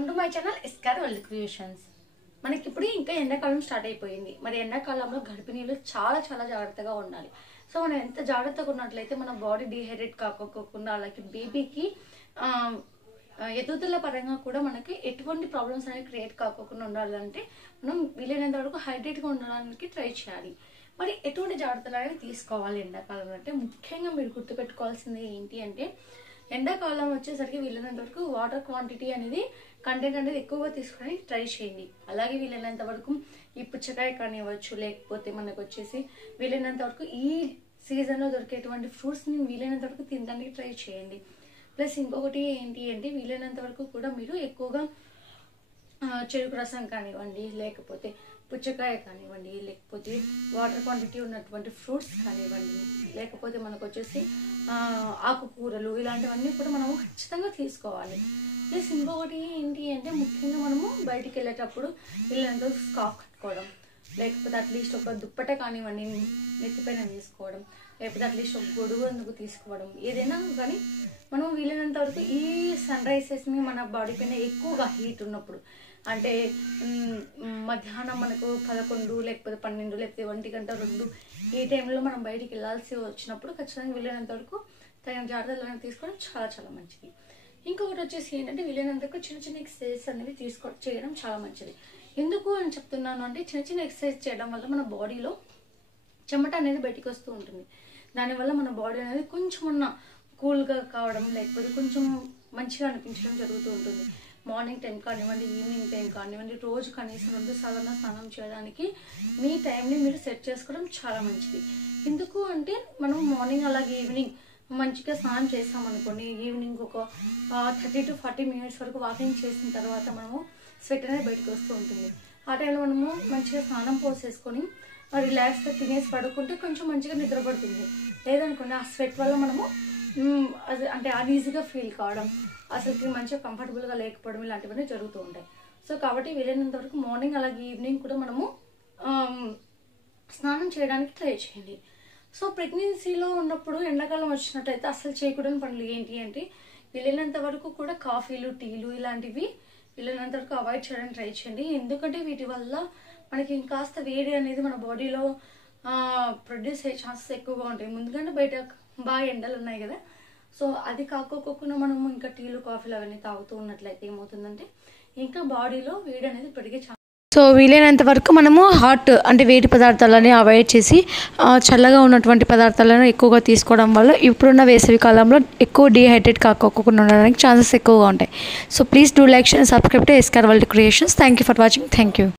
Welcome to my channel ఎస్కార్ world creations. మనకి ఇప్పుడు ఇంకా ఎండాకాలం స్టార్ట్ అయిపోయింది. మరి ఎండాకాలంలో గర్భిణీలు చాలా చాలా జాగ్రత్తగా ఉండాలి. సో మనం ఎంత జాగ్రత్తగా ఉన్నట్లయితే మన బాడీ డీహైడ్రేట్ కాకోకుండా, అలాగే బేబీకి ఎదుగుదల పరంగా కూడా మనకి ఎటువంటి ప్రాబ్లమ్స్ అనేవి క్రియేట్ కాకోకుండా ఉండాలంటే మనం వీలైనంత వరకు హైడ్రేట్గా ఉండడానికి ట్రై చేయాలి. మరి ఎటువంటి జాగ్రత్తలు అనేవి తీసుకోవాలి ఎండాకాలంలో అంటే ముఖ్యంగా మీరు గుర్తుపెట్టుకోవాల్సింది ఏంటి అంటే, ఎండాకాలం వచ్చేసరికి వీలైనంత వరకు వాటర్ క్వాంటిటీ అనేది కంటెంట్ అనేది ఎక్కువగా తీసుకొని ట్రై చేయండి. అలాగే వీలైనంత వరకు ఈ పుచ్చకాయ కానివ్వచ్చు, లేకపోతే మనకు వచ్చేసి వీలైనంత వరకు ఈ సీజన్లో దొరికేటువంటి ఫ్రూట్స్ని వీలైనంత వరకు తినడానికి ట్రై చేయండి. ప్లస్ ఇంకొకటి ఏంటి అంటే, వీలైనంత వరకు కూడా మీరు ఎక్కువగా చెరుకు రసం కానివ్వండి, లేకపోతే పుచ్చకాయ కానివ్వండి, లేకపోతే వాటర్ క్వాంటిటీ ఉన్నటువంటి ఫ్రూట్స్ కానివ్వండి, లేకపోతే మనకు వచ్చేసి ఆకుకూరలు, ఇలాంటివన్నీ కూడా మనము ఖచ్చితంగా తీసుకోవాలి. ప్లస్ ఇంకొకటి ఏంటి అంటే, ముఖ్యంగా మనము బయటికి వెళ్ళేటప్పుడు వీళ్ళంతా స్కార్ఫ్ కట్టుకోవడం, లేకపోతే అట్లీస్ట్ ఒక దుప్పట కానివ్వండి నెత్తిపైన వేసుకోవడం, లేకపోతే అట్లీస్ట్ ఒక గొడుగు అందుకు తీసుకోవడం, ఏదైనా కానీ మనం వీలైనంత వరకు ఈ సన్ రైజెస్ని మన బాడీ పైన ఎక్కువగా హీట్ ఉన్నప్పుడు, అంటే మధ్యాహ్నం మనకు 11 లేకపోతే 12 లేకపోతే 1 గంట 2 ఈ టైంలో మనం బయటికి వెళ్ళాల్సి వచ్చినప్పుడు ఖచ్చితంగా వీలైనంత వరకు తగిన జాగ్రత్తలు తీసుకోవడం చాలా చాలా మంచిది. ఇంకొకటి వచ్చేసి ఏంటంటే, వీలైనంత వరకు చిన్న చిన్న ఎక్సర్సైజెస్ అనేవి చేయడం చాలా మంచిది. ఎందుకు అని చెప్తున్నాను అంటే, చిన్న చిన్న ఎక్సర్సైజ్ చేయడం వల్ల మన బాడీలో చెమట అనేది బయటికి వస్తూ ఉంటుంది. దానివల్ల మన బాడీ అనేది కొంచెం కూల్గా కావడం, లేకపోతే కొంచెం మంచిగా అనిపించడం జరుగుతూ ఉంటుంది. మార్నింగ్ టైం కానివ్వండి, ఈవినింగ్ టైం కానివ్వండి, రోజు కనీసం 2 సార్లు స్నానం చేయడానికి మీ టైంని మీరు సెట్ చేసుకోవడం చాలా మంచిది. ఎందుకు అంటే, మనం మార్నింగ్ అలాగే ఈవినింగ్ మంచిగా స్నానం చేస్తామనుకోండి, ఈవినింగ్ ఒక 30 to 40 మినిట్స్ వరకు వాకింగ్ చేసిన తర్వాత మనము స్వెట్ అనేది బయటకు వస్తూ ఉంటుంది. ఆ టైంలో మనము మంచిగా స్నానం పోసేసుకొని రిలాక్స్గా తినేసి పడుకుంటే కొంచెం మంచిగా నిద్రపడుతుంది. లేదనుకోండి ఆ స్వెట్ వల్ల మనము అంటే అన్ఈజీగా ఫీల్ కావడం, అసలుకి మంచిగా కంఫర్టబుల్గా లేకపోవడం, ఇలాంటివన్నీ జరుగుతూ ఉంటాయి. సో కాబట్టి వీలైనంత వరకు మార్నింగ్ అలాగే ఈవినింగ్ కూడా మనము స్నానం చేయడానికి ట్రై చేయండి. సో ప్రెగ్నెన్సీలో ఉన్నప్పుడు ఎండాకాలం వచ్చినట్టయితే అసలు చేయకూడని పనులు ఏంటి అంటే, వీలైనంత వరకు కూడా కాఫీలు, టీలు ఇలాంటివి వీలైనంత వరకు అవాయిడ్ చేయడానికి ట్రై చేయండి. ఎందుకంటే వీటి వల్ల మనకి ఇంకాస్త వేడి అనేది మన బాడీలో ప్రొడ్యూస్ అయ్యే ఛాన్సెస్ ఎక్కువగా ఉంటాయి. ముందుగానే బయట బాగా ఎండలు ఉన్నాయి కదా, సో అది కాకోకుండా మనము ఇంకా టీలు, కాఫీలు అవన్నీ తాగుతూ ఉన్నట్లయితే ఏమవుతుందంటే, ఇంకా బాడీలో వేడి అనేది పెరిగే ఛాన్స్. సో వీలైనంత వరకు మనము హాట్ అంటే వేడి పదార్థాలని అవాయిడ్ చేసి చల్లగా ఉన్నటువంటి పదార్థాలను ఎక్కువగా తీసుకోవడం వల్ల ఇప్పుడున్న వేసవి కాలంలో ఎక్కువ డీహైడ్రేట్ కాకోకుండా ఉండడానికి ఛాన్సెస్ ఎక్కువగా ఉంటాయి. So please do like, share, subscribe to ఎస్కార్ world creations. Thank you for watching. Thank you.